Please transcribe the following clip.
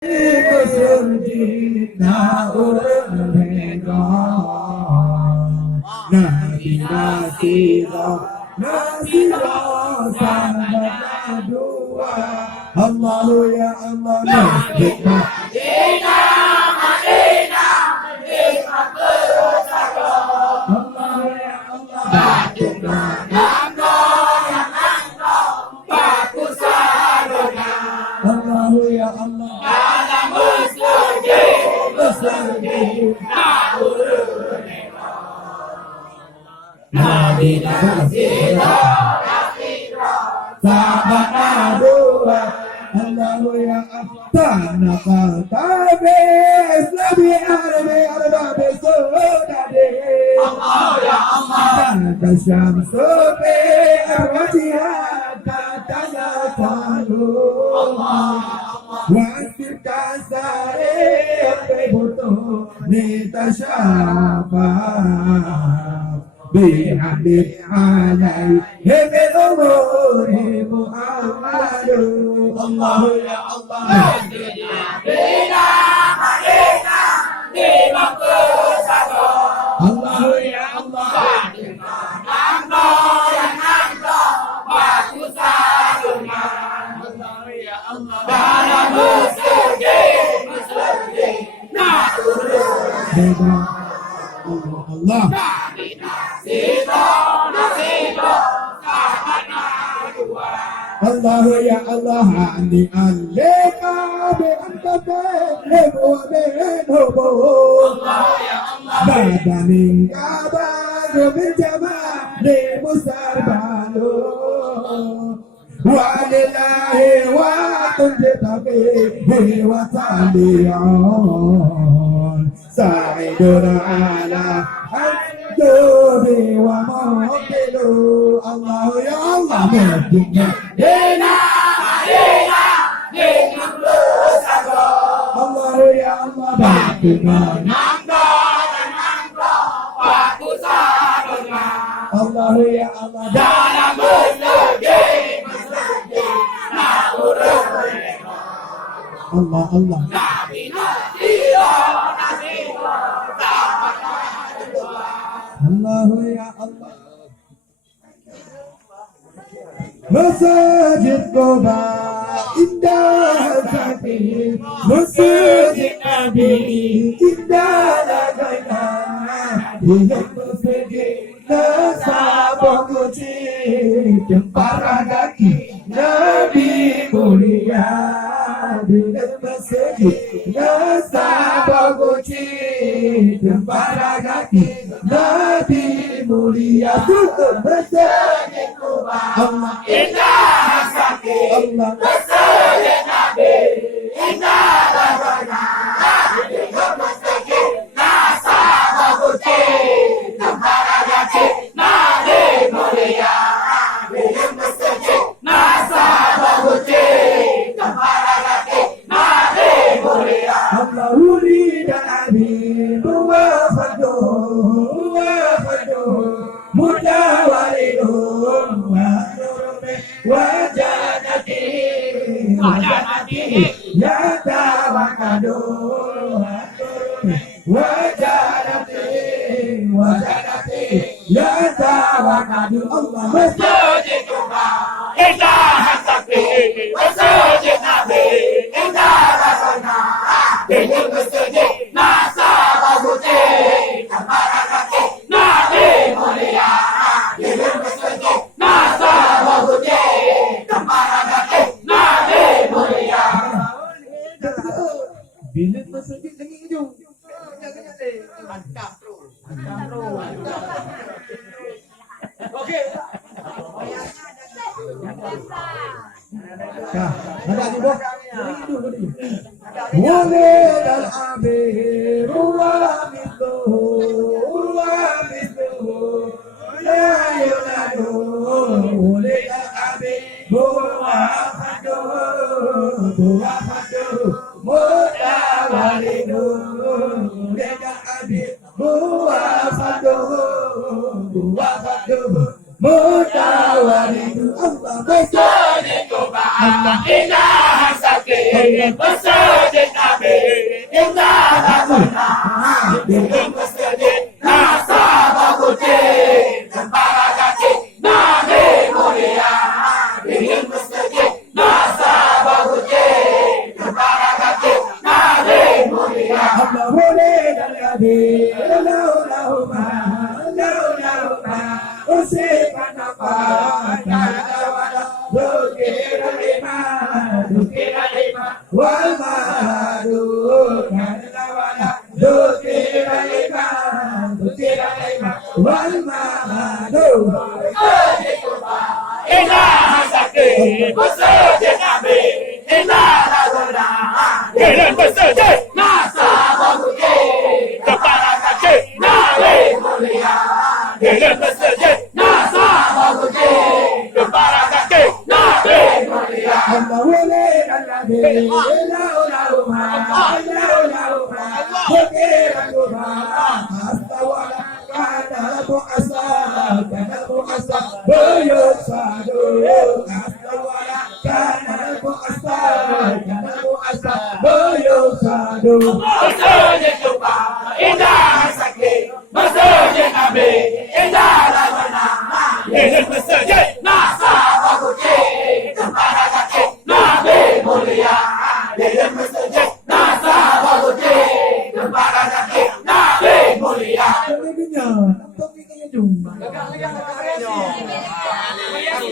Allah ya Allah, Sabana dua, Allah ya Abdana Tabes, Nabi Arabi Sodade, Allah ya Allah, Kasham Sobe, Wajihad Katana Talu, Wasir Kasare, Bebuto, Nita Shafa. بحمد عليه بالأمور محمد الله يا الله بنا علينا بمقصد الله يا الله نمضى يا نمضى وقصدنا الله يا الله دار مسجد الله Allah ya Allah ani alika bi anta lebu lebu Allah ya Allah badaning kabadu bil jama lebu sarbalu wa lillahi wa tunjitabi wa saliyon sa'idun ala Dobi wa mu'tilu Allah ya Allah Medina Dina Madina Dina Bersama Allah ya Allah Batina Nangka dan nangka Waktu sadana Allah ya Allah Dalam masjid Na'urah Allah Allah Nabi Allah ya Allah Masjid Quba indah hati Masjid Nabi indah lagana Dia masjid nasabah kuci Para kaki Nabi mulia Dia masjid nasabah kuci Para kaki Nabi mulia tutup masjid Quba Allah indah sakit Allah masjid Nabi indah lagana Dia masjid nasabah kuci Para kaki Nabi mulia Dia masjid nasabah kuci Para kaki Nabi mulia Allah ulida Nabi wafadu mutawalidun wajanati ya tawakadu wajanati ya tawakadu Allah masjid Quba indah sakti masjid Nabi indah rasana ini masjid nasabah suci para kaki Nabi mulia ini masjid nasabah suci para kaki Nabi mulia bilik masjid lagi hijau mantap bro okey Kah, ada di bawah. Boleh dan abir, ulah itu, la yunadu. Boleh dan abir, ulah fadu, mutawalidu. Boleh dan abir, ulah fadu, mutawalidu. Allah masjid Quba, Allah ilaha sakit, masjid Dengan masjid Nasa Baguti Kembara kaki Nabi mulia Dengan masjid Nasa Baguti Kembara kaki Nabi mulia Allah boleh dan Nabi Allahumma Usipan apa Kadawala Dukira lima Wal mahadu Kadawala Dukira lima Wal mahadu Inna sakit Masjid Nabi Inna lazuna Dengan masjid Nasa Baguti Kepala kaki Nabi mulia Dengan masjid Nasa Baguti Kepala kaki Nabi mulia Allah wali dan Nabi Allahumma Bukiran Tuhan Astawala Kadalabu asa Buyut sadu Astawala Kadalabu asa Buyut sadu Masjid Tuba Indah sakit Masjid Nabi Indah lazana Dengan masjid Nasa Baguti Kembara kaki Nabi mulia Dengan masjid